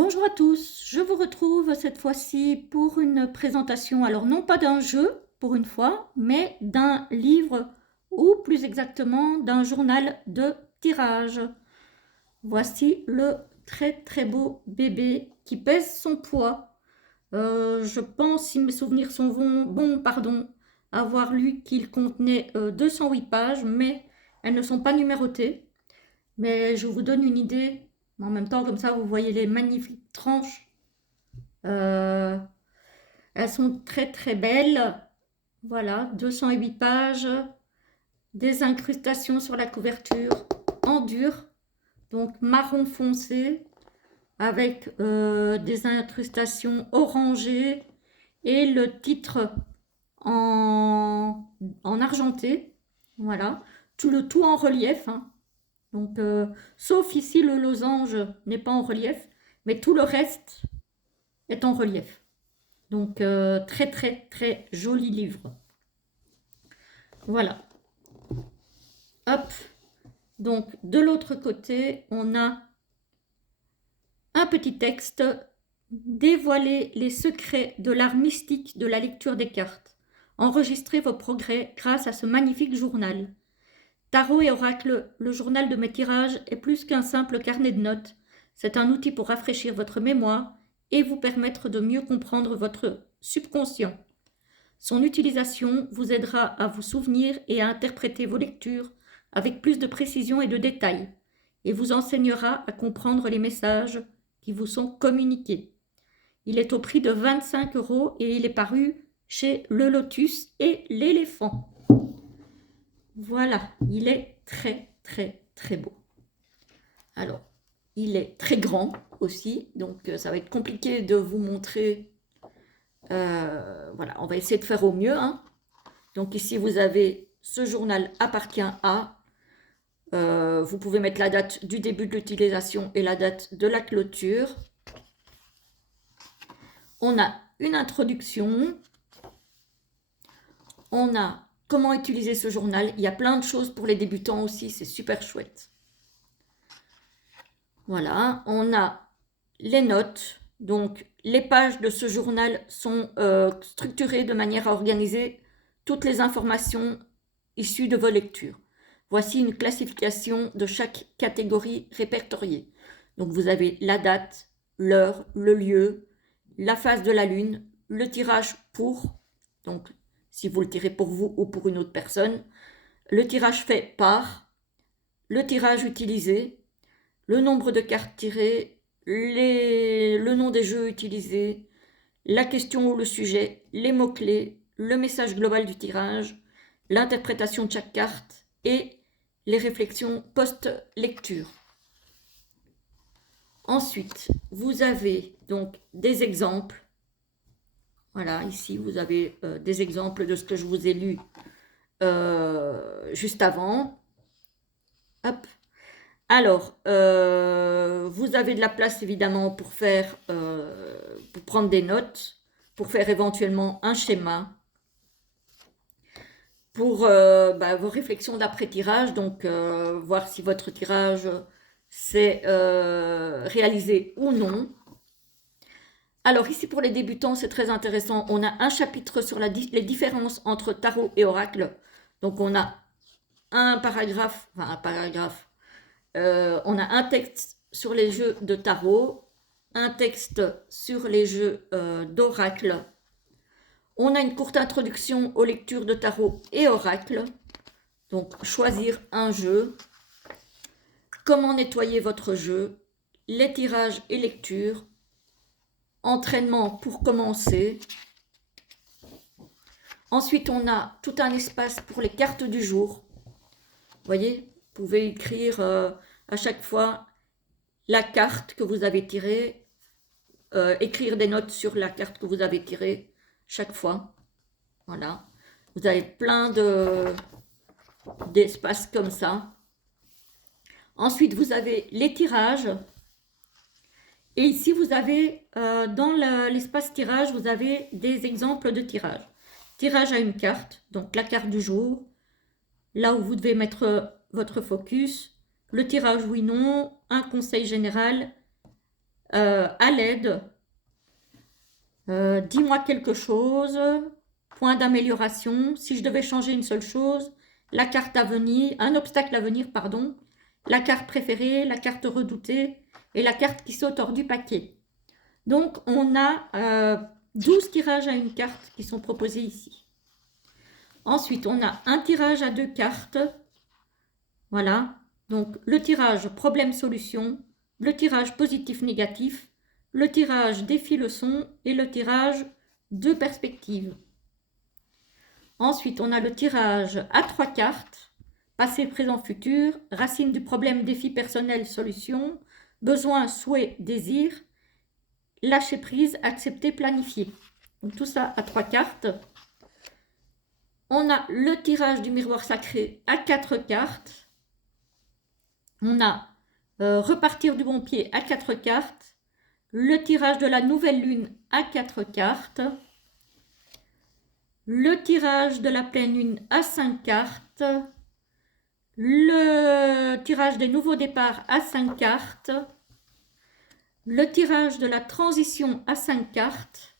Bonjour à tous, je vous retrouve cette fois-ci pour une présentation, alors non pas d'un jeu pour une fois, mais d'un livre ou plus exactement d'un journal de tirage. Voici le très beau bébé qui pèse son poids. Je pense, si mes souvenirs sont bons, avoir lu qu'il contenait 208 pages, mais elles ne sont pas numérotées. Mais je vous donne une idée. En même temps, comme ça, vous voyez les magnifiques tranches. Euh, Elles sont très belles. Voilà, 208 pages, des incrustations sur la couverture en dur, donc marron foncé, avec des incrustations orangées et le titre en argenté. Voilà, tout en relief, hein. Donc, sauf ici, le losange n'est pas en relief, mais tout le reste est en relief. Donc, très joli livre. Voilà. Hop. Donc, de l'autre côté, on a un petit texte. Dévoiler les secrets de l'art mystique de la lecture des cartes. Enregistrez vos progrès grâce à ce magnifique journal. Tarot et Oracle, le journal de mes tirages est plus qu'un simple carnet de notes. C'est un outil pour rafraîchir votre mémoire et vous permettre de mieux comprendre votre subconscient. Son utilisation vous aidera à vous souvenir et à interpréter vos lectures avec plus de précision et de détails, et vous enseignera à comprendre les messages qui vous sont communiqués. Il est au prix de 25 € et il est paru chez Le Lotus et l'Éléphant. Voilà, il est très beau. Alors, il est très grand aussi, donc ça va être compliqué de vous montrer. Voilà, on va essayer de faire au mieux, hein. Donc ici, vous avez ce journal appartient à. Vous pouvez mettre la date du début de l'utilisation et la date de la clôture. On a une introduction. On a comment utiliser ce journal. Il y a plein de choses pour les débutants aussi, c'est super chouette. Voilà, on a les notes. Donc, les pages de ce journal sont structurées de manière à organiser toutes les informations issues de vos lectures. Voici une classification de chaque catégorie répertoriée. Donc, vous avez la date, l'heure, le lieu, la phase de la lune, le tirage pour, donc si vous le tirez pour vous ou pour une autre personne, le tirage fait par, le tirage utilisé, le nombre de cartes tirées, le nom des jeux utilisés, la question ou le sujet, les mots-clés, le message global du tirage, l'interprétation de chaque carte et les réflexions post-lecture. Ensuite, vous avez donc des exemples. Voilà, ici vous avez des exemples de ce que je vous ai lu juste avant. Hop. Alors, vous avez de la place évidemment pour pour prendre des notes, pour faire éventuellement un schéma, pour vos réflexions d'après-tirage, donc voir si votre tirage s'est réalisé ou non. Alors ici pour les débutants, c'est très intéressant. On a un chapitre sur les différences entre tarot et oracle. Donc on a un paragraphe, on a un texte sur les jeux de tarot, un texte sur les jeux d'oracle. On a une courte introduction aux lectures de tarot et oracle. Donc choisir un jeu, comment nettoyer votre jeu, les tirages et lectures, entraînement pour commencer. Ensuite, on a tout un espace pour les cartes du jour. Vous voyez, vous pouvez écrire à chaque fois la carte que vous avez tirée, écrire des notes sur la carte que vous avez tirée chaque fois. Voilà. Vous avez plein d'espaces comme ça. Ensuite, vous avez les tirages. Et ici, vous avez, dans l'espace tirage, vous avez des exemples de tirage. Tirage à une carte, donc la carte du jour, là où vous devez mettre votre focus, le tirage oui-non, un conseil général, à l'aide, dis-moi quelque chose, point d'amélioration, si je devais changer une seule chose, la carte à venir, un obstacle à venir, pardon, la carte préférée, la carte redoutée et la carte qui saute hors du paquet. Donc, on a 12 tirages à une carte qui sont proposés ici. Ensuite, on a un tirage à 2 cartes. Voilà. Donc, le tirage problème-solution, le tirage positif-négatif, le tirage défi-leçon et le tirage de perspective. Ensuite, on a le tirage à 3 cartes, passé, présent, futur, racine du problème, défi personnel, solution, besoin, souhait, désir, lâcher prise, accepter, planifier. Donc tout ça à 3 cartes. On a le tirage du miroir sacré à 4 cartes. On a repartir du bon pied à 4 cartes. Le tirage de la nouvelle lune à 4 cartes. Le tirage de la pleine lune à 5 cartes. Le tirage des nouveaux départs à 5 cartes. Le tirage de la transition à 5 cartes.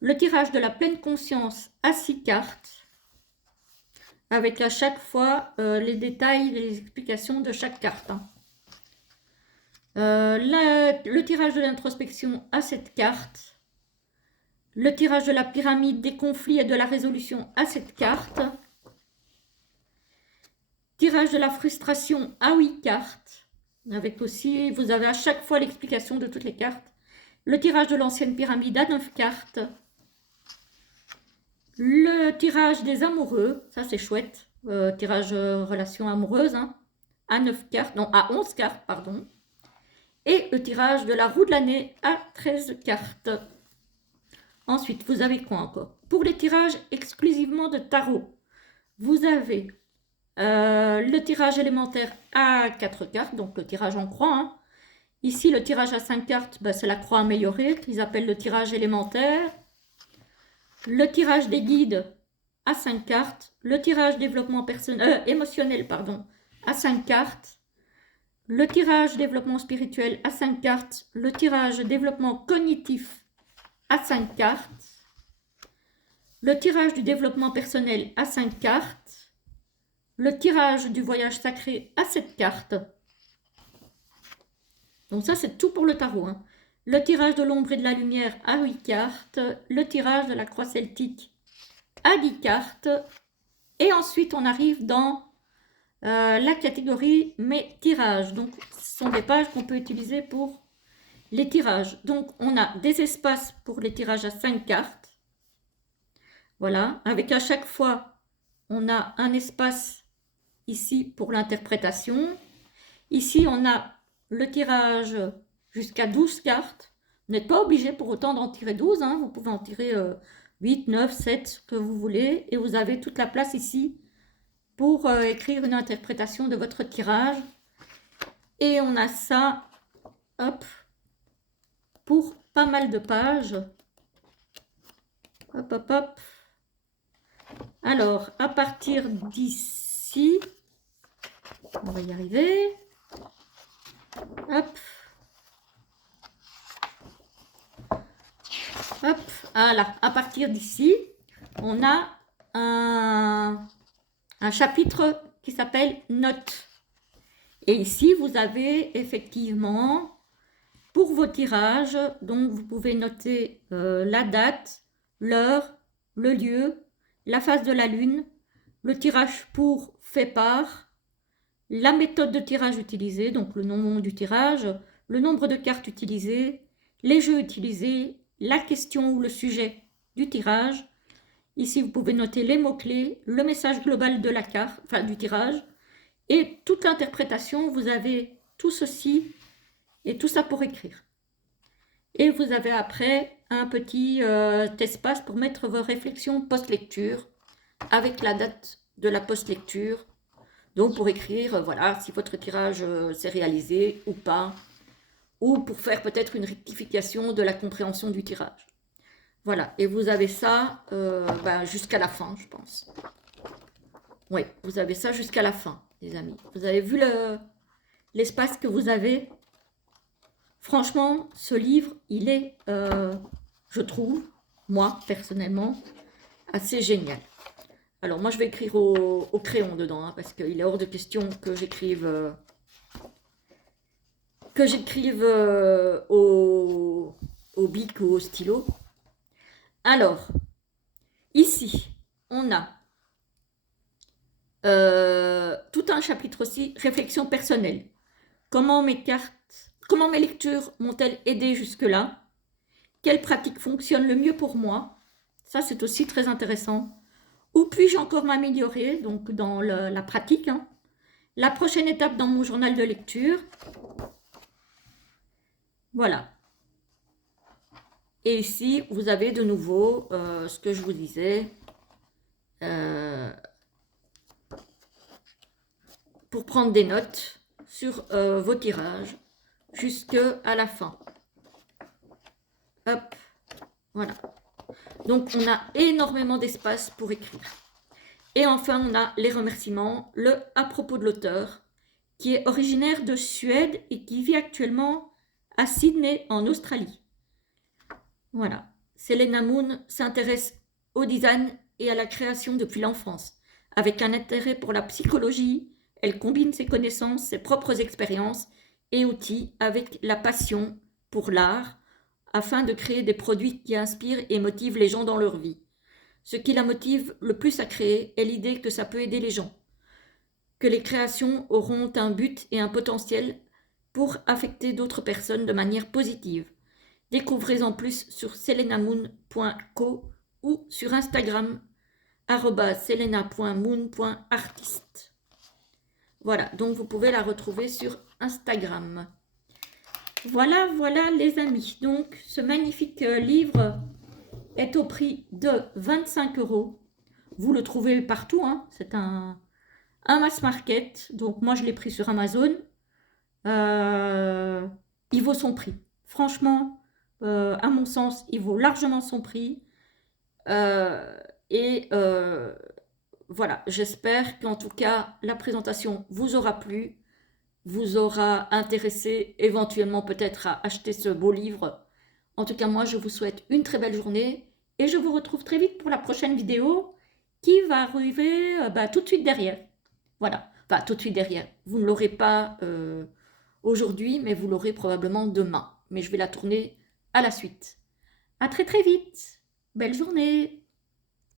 Le tirage de la pleine conscience à 6 cartes. Avec à chaque fois les détails, les explications de chaque carte. Le tirage de l'introspection à 7 cartes. Le tirage de la pyramide des conflits et de la résolution à 7 cartes. Tirage de la frustration à 8 cartes. Avec aussi, vous avez à chaque fois l'explication de toutes les cartes. Le tirage de l'ancienne pyramide à 9 cartes. Le tirage des amoureux, ça c'est chouette. Tirage relation amoureuse, hein, à 9 cartes, non, à 11 cartes, pardon. Et le tirage de la roue de l'année à 13 cartes. Ensuite, vous avez quoi encore? Pour les tirages exclusivement de tarot, vous avez le tirage élémentaire à 4 cartes, donc le tirage en croix. Hein. Ici, le tirage à 5 cartes, ben, c'est la croix améliorée, qu'ils appellent le tirage élémentaire. Le tirage des guides à 5 cartes. Le tirage développement émotionnel pardon, à 5 cartes. Le tirage développement spirituel à 5 cartes. Le tirage développement cognitif à 5 cartes. Le tirage du développement personnel à 5 cartes. Le tirage du voyage sacré à 7 cartes. Donc ça, c'est tout pour le tarot. Hein. Le tirage de l'ombre et de la lumière à 8 cartes. Le tirage de la croix celtique à 10 cartes. Et ensuite, on arrive dans la catégorie mes tirages. Donc, ce sont des pages qu'on peut utiliser pour les tirages. Donc, on a des espaces pour les tirages à 5 cartes. Voilà. Avec à chaque fois, on a un espace ici pour l'interprétation. Ici, on a le tirage jusqu'à 12 cartes. Vous n'êtes pas obligé pour autant d'en tirer 12. Hein. Vous pouvez en tirer 8, 9, 7, ce que vous voulez. Et vous avez toute la place ici pour écrire une interprétation de votre tirage. Et on a ça, hop, pour pas mal de pages. Hop, hop, hop. Alors, à partir d'ici, on va y arriver. Hop. Hop, voilà. À partir d'ici, on a un chapitre qui s'appelle Notes. Et ici, vous avez effectivement, pour vos tirages, donc vous pouvez noter la date, l'heure, le lieu, la phase de la lune, le tirage pour fait part, la méthode de tirage utilisée, donc le nom du tirage, le nombre de cartes utilisées, les jeux utilisés, la question ou le sujet du tirage. Ici, vous pouvez noter les mots-clés, le message global de la carte, enfin du tirage, et toute l'interprétation. Vous avez tout ceci et tout ça pour écrire. Et vous avez après un petit espace pour mettre vos réflexions post-lecture avec la date de la post-lecture. Donc pour écrire, voilà, si votre tirage s'est réalisé ou pas, ou pour faire peut-être une rectification de la compréhension du tirage. Voilà, et vous avez ça jusqu'à la fin, je pense. Oui, vous avez ça jusqu'à la fin, les amis. Vous avez vu l'espace que vous avez? Franchement, ce livre, il est, je trouve, moi, personnellement, assez génial. Alors, moi, je vais écrire au crayon dedans, hein, parce qu'il est hors de question que j'écrive au bic ou au stylo. Alors, ici, on a tout un chapitre aussi, réflexion personnelle. Comment mes lectures m'ont-elles aidé jusque-là? Quelle pratique fonctionne le mieux pour moi? Ça, c'est aussi très intéressant. Où puis-je encore m'améliorer? Donc, dans la pratique, hein. La prochaine étape dans mon journal de lecture. Voilà. Et ici, vous avez de nouveau ce que je vous disais. Pour prendre des notes sur vos tirages jusqu'à la fin. Hop, voilà. Donc, on a énormément d'espace pour écrire. Et enfin, on a les remerciements, le à propos de l'auteur, qui est originaire de Suède et qui vit actuellement à Sydney, en Australie. Voilà. Selena Moon s'intéresse au design et à la création depuis l'enfance. Avec un intérêt pour la psychologie, elle combine ses connaissances, ses propres expériences et outils avec la passion pour l'art afin de créer des produits qui inspirent et motivent les gens dans leur vie. Ce qui la motive le plus à créer est l'idée que ça peut aider les gens, que les créations auront un but et un potentiel pour affecter d'autres personnes de manière positive. Découvrez en plus sur selenamoon.co ou sur Instagram @selena.moon.artiste. Voilà, donc vous pouvez la retrouver sur Instagram. Voilà, voilà les amis. Donc ce magnifique livre est au prix de 25 €. Vous le trouvez partout, hein. C'est un mass market. Donc moi je l'ai pris sur Amazon. Il vaut son prix. Franchement, à mon sens, il vaut largement son prix. Et voilà, j'espère qu'en tout cas, la présentation vous aura plu, vous aura intéressé, éventuellement peut-être à acheter ce beau livre. En tout cas, moi, je vous souhaite une très belle journée et je vous retrouve très vite pour la prochaine vidéo qui va arriver tout de suite derrière. Voilà, enfin tout de suite derrière. Vous ne l'aurez pas aujourd'hui, mais vous l'aurez probablement demain. Mais je vais la tourner à la suite. À très très vite. Belle journée.